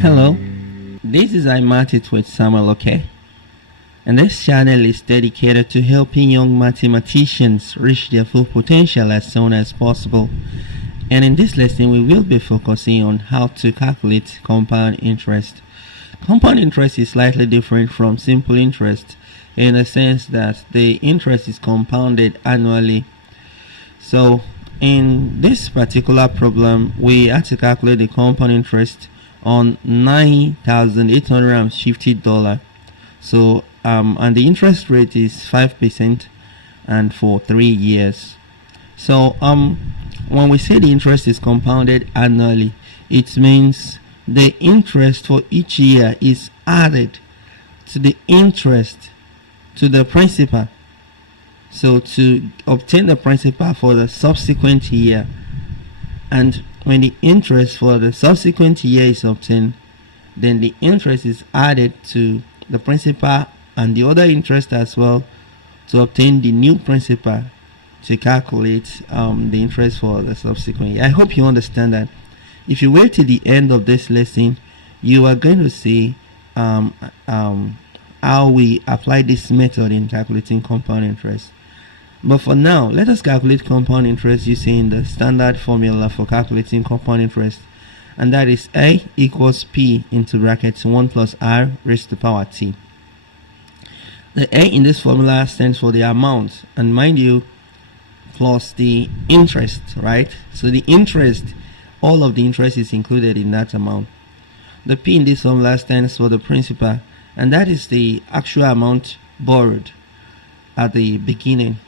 Hello, this is iMathit with Samuel Oke, and this channel is dedicated to helping young mathematicians reach their full potential as soon as possible. And in this lesson, we will be focusing on how to calculate compound interest. Compound interest is slightly different from simple interest in the sense that the interest is compounded annually. So in this particular problem, we had to calculate the compound interest on $9,850. So and the interest rate is 5% and for 3 years. So when we say the interest is compounded annually, it means the interest for each year is added to the interest to the principal. So to obtain the principal for the subsequent year, and when the interest for the subsequent year is obtained, then the interest is added to the principal and the other interest as well to obtain the new principal to calculate the interest for the subsequent year. I hope you understand that. If you wait till the end of this lesson, you are going to see how we apply this method in calculating compound interest. But for now, let us calculate compound interest using the standard formula for calculating compound interest, and that is A equals P into brackets 1 plus R raised to the power T. The A in this formula stands for the amount, and mind you, plus the interest, right? So the interest, all of the interest is included in that amount. The P in this formula stands for the principal, and that is the actual amount borrowed at the beginning.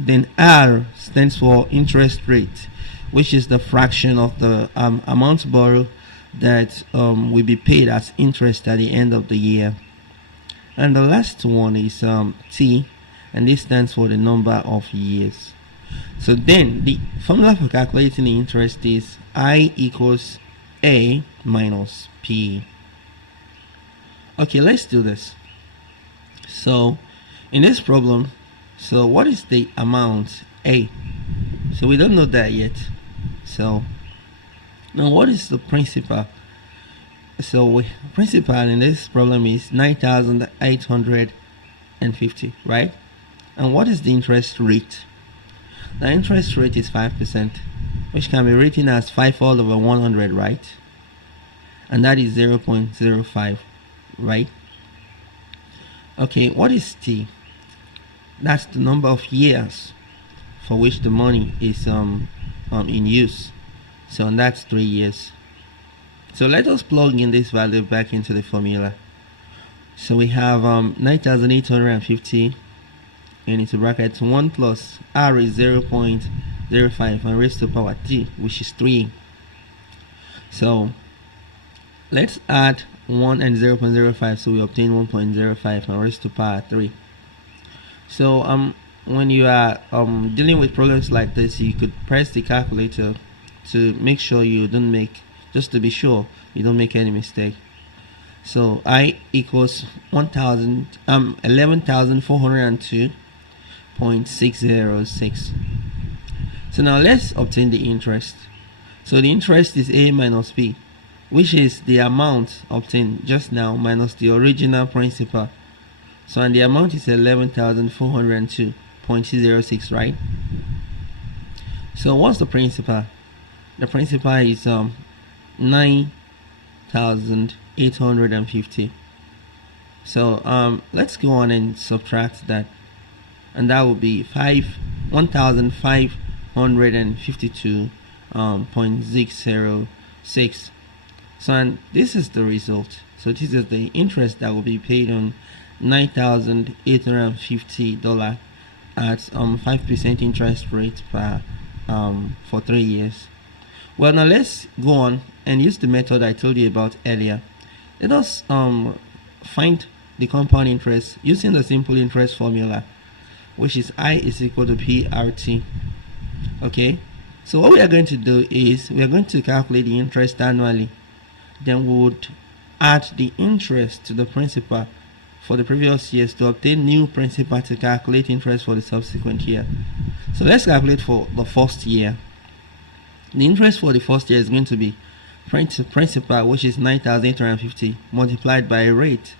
Then R stands for interest rate, which is the fraction of the amount borrowed that will be paid as interest at the end of the year. And the last one is T, and this stands for the number of years. So then the formula for calculating the interest is I equals A minus P. Okay, let's do this. So in this problem, so what is the amount A? So we don't know that yet. So now what is the principal? So principal in this problem is 9,850, right? And what is the interest rate? The interest rate is 5%, which can be written as 5 all over 100, right? And that is 0.05, right? Okay, what is T? That's the number of years for which the money is in use. So that's 3 years. So let us plug in this value back into the formula. So we have 9,850 and into brackets 1 plus R is 0.05 and raised to the power T, which is 3. So let's add 1 and 0.05, so we obtain 1.05 and raised to the power 3. So when you are dealing with problems like this, you could press the calculator to make sure you don't make, just to be sure you don't make any mistake. So I equals 11,402.606. So now let's obtain the interest. So the interest is A minus P, which is the amount obtained just now minus the original principal. So and the amount is 11,402.606, right? So what's the principal? The principal is 9,850. So let's go on and subtract that, and that will be 1,552.606. So and this is the result. So this is the interest that will be paid on $9,850 at 5% interest rate per for 3 years. Well, now let's go on and use the method I told you about earlier. Let us find the compound interest using the simple interest formula, which is I is equal to PRT. Okay, so what we are going to do is we are going to calculate the interest annually. Then we would add the interest to the principal for the previous years to obtain new principal to calculate interest for the subsequent year. So let's calculate for the first year. The interest for the first year is going to be principal, which is 9,850 multiplied by a rate.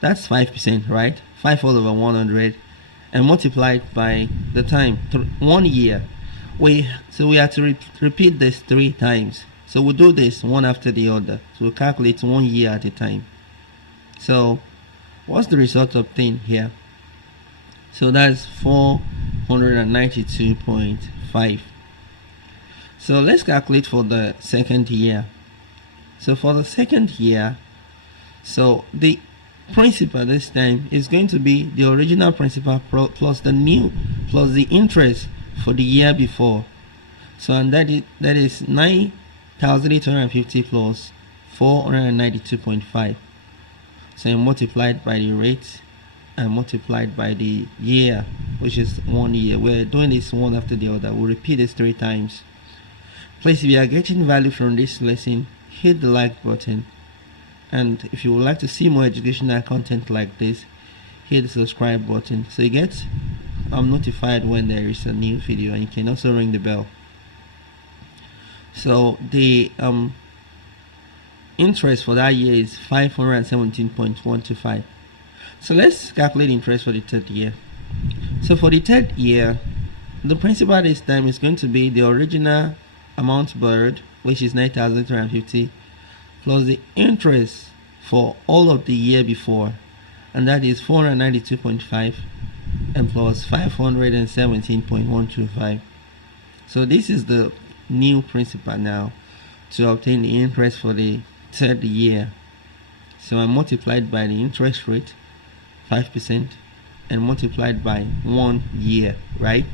That's 5%, right? 5 all over 100, and multiplied by the time, 1 year. So we have to repeat this 3 times. So we'll do this one after the other. So we'll calculate 1 year at a time. So what's the result obtained here? So that's 492.5. So let's calculate for the second year. So for the second year, so the principal this time is going to be the original principal plus the interest for the year before. So and that is 9,850 plus 492.5. So I multiplied by the rate and multiplied by the year, which is 1 year. We're doing this one after the other. We'll repeat this 3 times. Please, if you are getting value from this lesson, hit the like button, and if you would like to see more educational content like this, hit the subscribe button so you get notified when there is a new video, and you can also ring the bell. So the interest for that year is 517.125. So let's calculate interest for the third year. So for the third year, the principal this time is going to be the original amount borrowed, which is 9,350, plus the interest for all of the year before, and that is 492.5, and plus 517.125. So this is the new principal now to obtain the interest for the third year. So I multiplied by the interest rate 5% and multiplied by 1 year, right?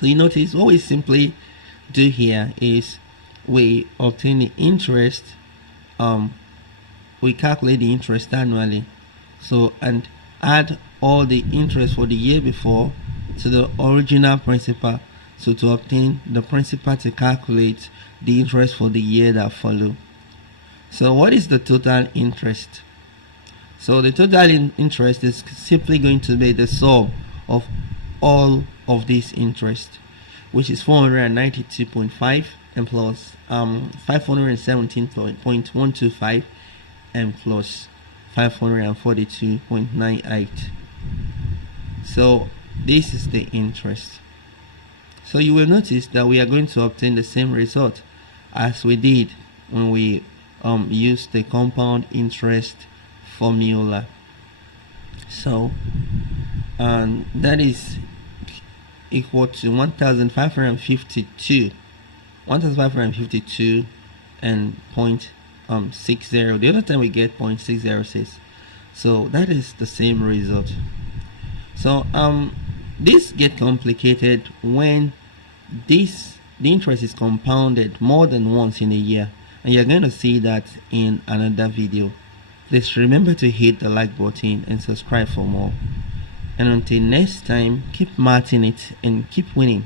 So you notice what we simply do here is we obtain the interest, we calculate the interest annually, so and add all the interest for the year before to the original principal, so to obtain the principal to calculate the interest for the year that follow. So what is the total interest? So the total interest is simply going to be the sum of all of this interest, which is 492.5 and plus 517.125 and plus 542.98. So this is the interest. So you will notice that we are going to obtain the same result as we did when we used the compound interest formula. So that is equal to 1,552 and 0.60. The other time we get 0.606. So that is the same result. So this get complicated when the interest is compounded more than once in a year, and you're going to see that in another video. Please remember to hit the like button and subscribe for more. And until next time, keep mathing it and keep winning.